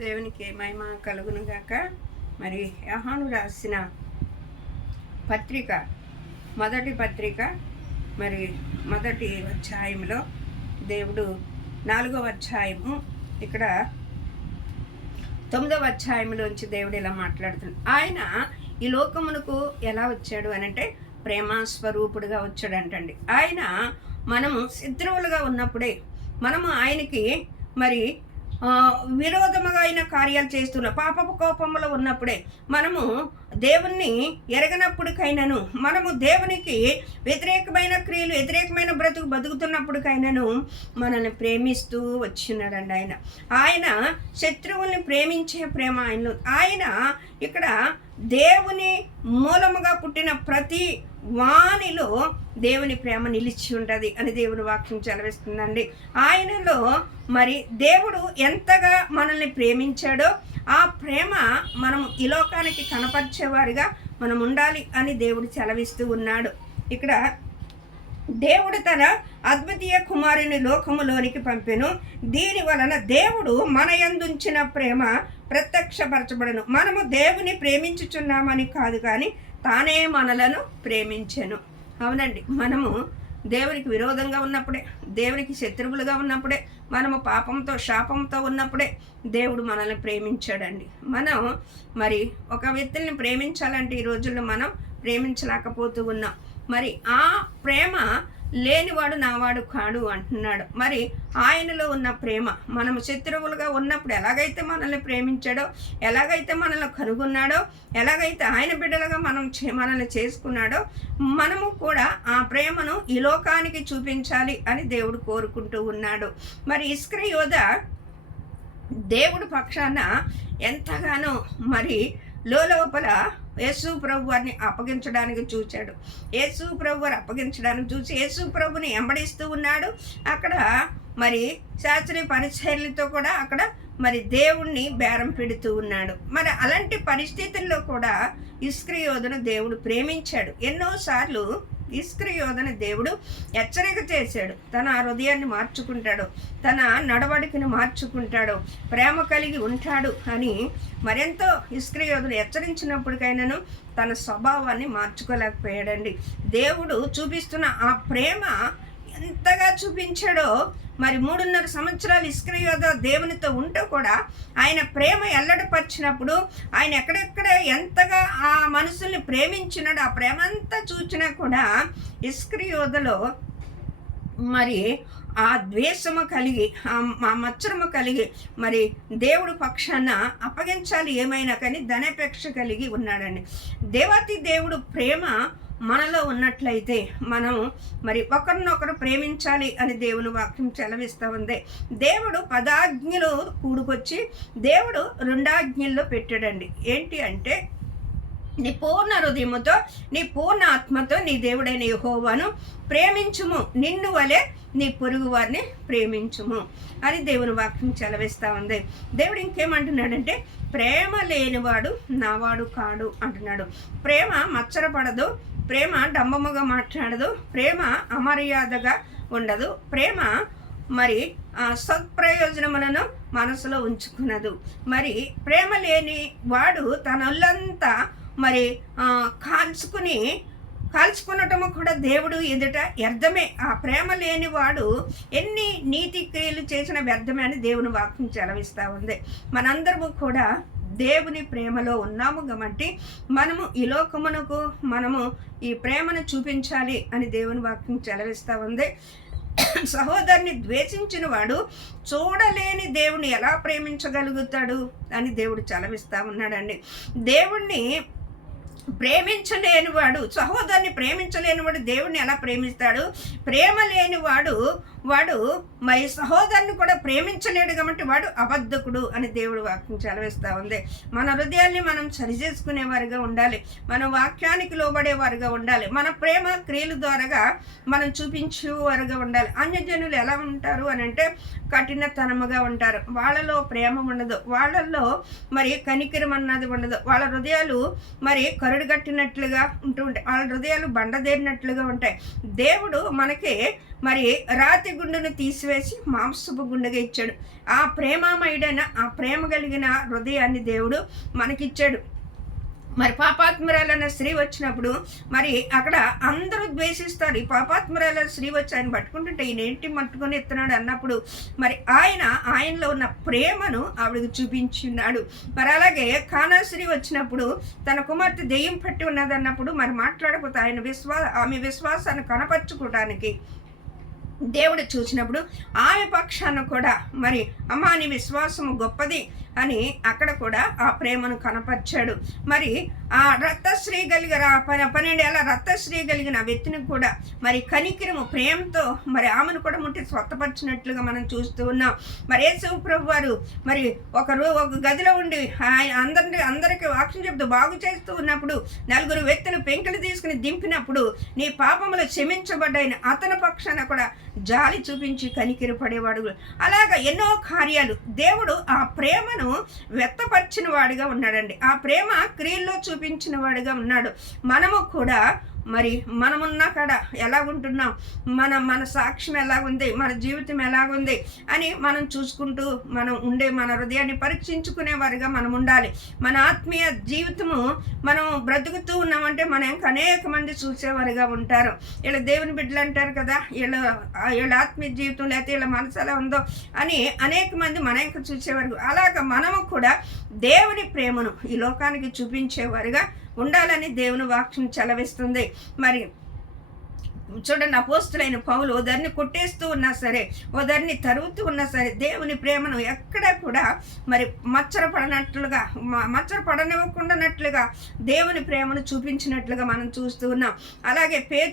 దేవునికి మహిమ కలుగును గాక. మరి యోహాను రాసిన పత్రిక మొదటి పత్రిక మరి మొదటి అధ్యాయంలో దేవుడు 4వ అధ్యాయము ఇక్కడ 9వ అధ్యాయంలోంచి దేవుడు ఇలా మాట్లాడుతున్నాడు. ఆయన ఈ లోకమునకు ఎలా వచ్చాడు అనంటే ప్రేమ స్వరూపుడుగా వచ్చాడంటండి. ఆయన మనము శత్రువులుగా ఉన్నప్పుడే మనము ఆయనకి మరి విరోధముగా అయిన కార్యాలు చేస్తున్న పాపపు కోపంలో ఉన్నప్పుడే మనము దేవుణ్ణి ఎరగనప్పటికైనాను మనము దేవునికి వ్యతిరేకమైన క్రియలు వ్యతిరేకమైన బతుకుతున్నప్పటికైనాను మనల్ని ప్రేమిస్తూ వచ్చినాడండి. ఆయన శత్రువుల్ని ప్రేమించే ప్రేమ ఆయన ఇక్కడ దేవుని మూలముగా పుట్టిన ప్రతి వానిలో దేవుని ప్రేమ నిలిచి ఉంటుంది అని దేవుని వాక్యం చదివిస్తుందండి. ఆయనలో మరి దేవుడు ఎంతగా మనల్ని ప్రేమించాడో ఆ ప్రేమ మనం ఈ లోకానికి కనపరిచేవారిగా మనం ఉండాలి అని దేవుడు సెలవిస్తూ ఉన్నాడు. ఇక్కడ దేవుడు తన అద్వితీయ కుమారుని లోకములోనికి పంపెను. దీని వలన దేవుడు మన యందుంచిన ప్రేమ ప్రత్యక్షపరచబడను. మనము దేవుని ప్రేమించుచున్నామని కాదు, కానీ తానే మనలను ప్రేమించెను. అవునండి, మనము దేవునికి విరోధంగా ఉన్నప్పుడే, దేవునికి శత్రువులుగా ఉన్నప్పుడే, మనము పాపంతో శాపంతో ఉన్నప్పుడే దేవుడు మనల్ని ప్రేమించాడండి. మనం మరి ఒక వ్యక్తిని ప్రేమించాలంటే ఈ రోజుల్లో మనం ప్రేమించలేకపోతూ ఉన్నాం. మరి ఆ ప్రేమ లేనివాడు నావాడు కాడు అంటున్నాడు. మరి ఆయనలో ఉన్న ప్రేమ మనము శత్రువులుగా ఉన్నప్పుడు ఎలాగైతే మనల్ని ప్రేమించాడో, ఎలాగైతే మనల్ని కనుగొన్నాడో, ఎలాగైతే ఆయన బిడ్డలుగా మనల్ని చేసుకున్నాడో, మనము కూడా ఆ ప్రేమను ఈ లోకానికి చూపించాలి అని దేవుడు కోరుకుంటూ ఉన్నాడు. మరి ఇస్కరియోత దేవుడి పక్షాన ఎంతగానో మరి లోపల యేసు ప్రభు వారిని అప్పగించడానికి చూశాడు. యేసు ప్రభు వారు అప్పగించడానికి చూసి యేసు ప్రభుని వెంబడిస్తూ ఉన్నాడు. అక్కడ మరి శాస్త్రీయ పరిచర్లతో కూడా అక్కడ మరి దేవుణ్ణి బేరం పెడుతూ ఉన్నాడు. మరి అలాంటి పరిస్థితుల్లో కూడా ఇస్కరియోతను దేవుడు ప్రేమించాడు. ఎన్నోసార్లు ఇస్కరియోతను దేవుడు హెచ్చరిక చేశాడు. తన హృదయాన్ని మార్చుకుంటాడు, తన నడవడికను మార్చుకుంటాడు, ప్రేమ కలిగి ఉంటాడు అని మరెంతో ఇస్కరియోతను హెచ్చరించినప్పటికైనాను తన స్వభావాన్ని మార్చుకోలేకపోయాడండి. దేవుడు చూపిస్తున్న ఆ ప్రేమ ఎంతగా చూపించాడో, మరి 3.5 సంవత్సరాలు ఇస్కరియోత దేవునితో ఉంటూ కూడా ఆయన ప్రేమ ఎల్లడపరిచినప్పుడు ఆయన ఎక్కడెక్కడ ఎంతగా ఆ మనుషుల్ని ప్రేమించినాడు, ఆ ప్రేమ అంతా చూచినా కూడా ఇస్కరియోతలో మరి ఆ ద్వేషము కలిగి ఆ మచ్చరము కలిగి మరి దేవుడు పక్షాన అప్పగించాలి ఏమైనా కానీ ధనాపేక్ష కలిగి ఉన్నాడండి. దేవాతి దేవుడు ప్రేమ మనలో ఉన్నట్లయితే మనం మరి ఒకరినొకరు ప్రేమించాలి అని దేవుని వాక్యం సెలవిస్తూ ఉంది. దేవుడు 10 ఆజ్ఞలు కూడుకొచ్చి దేవుడు 2 ఆజ్ఞల్లో పెట్టాడండి. ఏంటి అంటే నీ పూర్ణ హృదయముతో నీ పూర్ణ ఆత్మతో నీ దేవుడైన యెహోవాను ప్రేమించుము, నిన్ను వలె నీ పొరుగు వారిని ప్రేమించుము అని దేవుని వాక్యం సెలవిస్తూ ఉంది. దేవుడు ఇంకేమంటున్నాడంటే ప్రేమ లేనివాడు నావాడు కాడు అంటున్నాడు. ప్రేమ మచ్చరపడదు, ప్రేమ డంబముగా మాట్లాడదు, ప్రేమ అమర్యాదగా ఉండదు, ప్రేమ మరి సత్ప్రయోజనములను మనసులో ఉంచుకున్నదు. మరి ప్రేమ లేని వాడు తన ఒళ్ళంతా మరి కాల్చుకునటము కూడా దేవుడు ఎదుట వ్యర్థమే. ఆ ప్రేమ లేని వాడు ఎన్ని నీతి క్రియలు చేసిన వ్యర్థమే అని దేవుని వాక్యం సెలవిస్తూ ఉంది. మనందరము కూడా దేవుని ప్రేమలో ఉన్నాము కాబట్టి మనము ఈ లోకమునకు మనము ఈ ప్రేమను చూపించాలి అని దేవుని వాక్యం సెలవిస్తూ ఉంది. సహోదరుని ద్వేషించిన వాడు చూడలేని దేవుణ్ణి ఎలా ప్రేమించగలుగుతాడు అని దేవుడు సెలవిస్తూ ఉన్నాడండి. దేవుణ్ణి ప్రేమించలేనివాడు, సహోదరుని ప్రేమించలేనివాడు దేవుణ్ణి ఎలా ప్రేమిస్తాడు? ప్రేమ లేనివాడు వాడు మరి సహోదరుని కూడా ప్రేమించలేడు కాబట్టి వాడు అబద్ధకుడు అని దేవుడు వాక్యం సెలవిస్తూ ఉంది. మన హృదయాల్ని మనం సరిచేసుకునేవారుగా ఉండాలి, మన వాక్యానికి లోబడేవారుగా ఉండాలి, మన ప్రేమ క్రియల ద్వారాగా మనం చూపించేవారుగా ఉండాలి. అన్యజనులు ఎలా ఉంటారు అని అంటే కఠినతనముగా ఉంటారు, వాళ్ళలో ప్రేమ ఉండదు, వాళ్ళల్లో మరి కనికరం అన్నది ఉండదు, వాళ్ళ హృదయాలు మరి కరుడు కట్టినట్లుగా ఉంటూ ఉంటాయి, వాళ్ళ హృదయాలు బండదేరినట్లుగా ఉంటాయి. దేవుడు మనకి మరి రాతి గుండెను తీసివేసి మాంసపు గుండెగా ఇచ్చాడు. ఆ ప్రేమమయుడైన ఆ ప్రేమ కలిగిన హృదయాన్ని దేవుడు మనకిచ్చాడు. మరి పాపాత్మురాలైన స్త్రీ వచ్చినప్పుడు మరి అక్కడ అందరూ ద్వేషిస్తారు. ఈ పాపాత్మురాలైన స్త్రీ వచ్చి ఆయన పట్టుకుంటుంటే ఈయన ఏంటి పట్టుకొని ఎత్తున్నాడు అన్నప్పుడు మరి ఆయనలో ఉన్న ప్రేమను ఆవిడకు చూపించున్నాడు. మరి అలాగే కానా స్త్రీ వచ్చినప్పుడు తన కుమార్తె దెయ్యం పట్టి ఉన్నదన్నప్పుడు మరి మాట్లాడకపోతే ఆమె విశ్వాసాన్ని కనపరుచుకోవడానికి దేవుడు చూసినప్పుడు ఆమె పక్షాన కూడా మరి అమ్మా నీ విశ్వాసము గొప్పది అని అక్కడ కూడా ఆ ప్రేమను కనపరిచాడు. మరి ఆ రక్తశ్రీ కలిగిన 12 ఏళ్ళ రక్తశ్రీ కలిగిన వ్యక్తిని కూడా మరి కనికిరము ప్రేమతో మరి ఆమెను కూడా ముట్టి స్వత్తపరిచినట్లుగా మనం చూస్తూ ఉన్నాం. మరి యేసు ప్రభు వారు మరి ఒక గదిలో ఉండి అందరికీ వాక్యం చెప్తూ బాగు చేస్తూ ఉన్నప్పుడు 4 వ్యక్తులు పెంకులు తీసుకుని దింపినప్పుడు నీ పాపములు క్షమించబడ్డాయని అతని పక్షాన కూడా జాలి చూపించి కనికిరి పడేవాడు. అలాగా ఎన్నో కార్యాలు దేవుడు ఆ ప్రేమను వ్యక్తపరిచిన వాడిగా ఉన్నాడండి. ఆ ప్రేమ క్రియల్లో చూపించిన వాడిగా ఉన్నాడు. మనము కూడా మరి మనమున్న కాడ ఎలాగుంటున్నాం, మన సాక్ష్యం ఎలాగుంది, మన జీవితం ఎలాగుంది అని మనం చూసుకుంటూ మన హృదయాన్ని పరీక్షించుకునే వారిగా మనం ఉండాలి. మన ఆత్మీయ జీవితము మనం బ్రతుకుతూ ఉన్నామంటే మన ఇంకా అనేక మంది చూసేవారిగా ఉంటారు. వీళ్ళ దేవుని బిడ్డలు అంటారు కదా, వీళ్ళ ఆత్మీయ జీవితం లేకపోతే వీళ్ళ మనసు ఎలా ఉందో అని అనేక మంది మన ఇంకా చూసేవారు. అలాగ మనము కూడా దేవుని ప్రేమను ఈ లోకానికి చూపించేవారిగా ఉండాలని దేవుని వాక్యం చలవిస్తుంది. మరి చూడండి, అపోస్తులైన పౌలు ఓదారిని కొట్టేస్తూ ఉన్నా సరే, ఓదారిని తరుగుతూ ఉన్నా సరే దేవుని ప్రేమను ఎక్కడ కూడా మరి మచ్చరపడనివ్వకుండానట్లుగా దేవుని ప్రేమను చూపించినట్లుగా మనం చూస్తూ ఉన్నాం. అలాగే పేతురు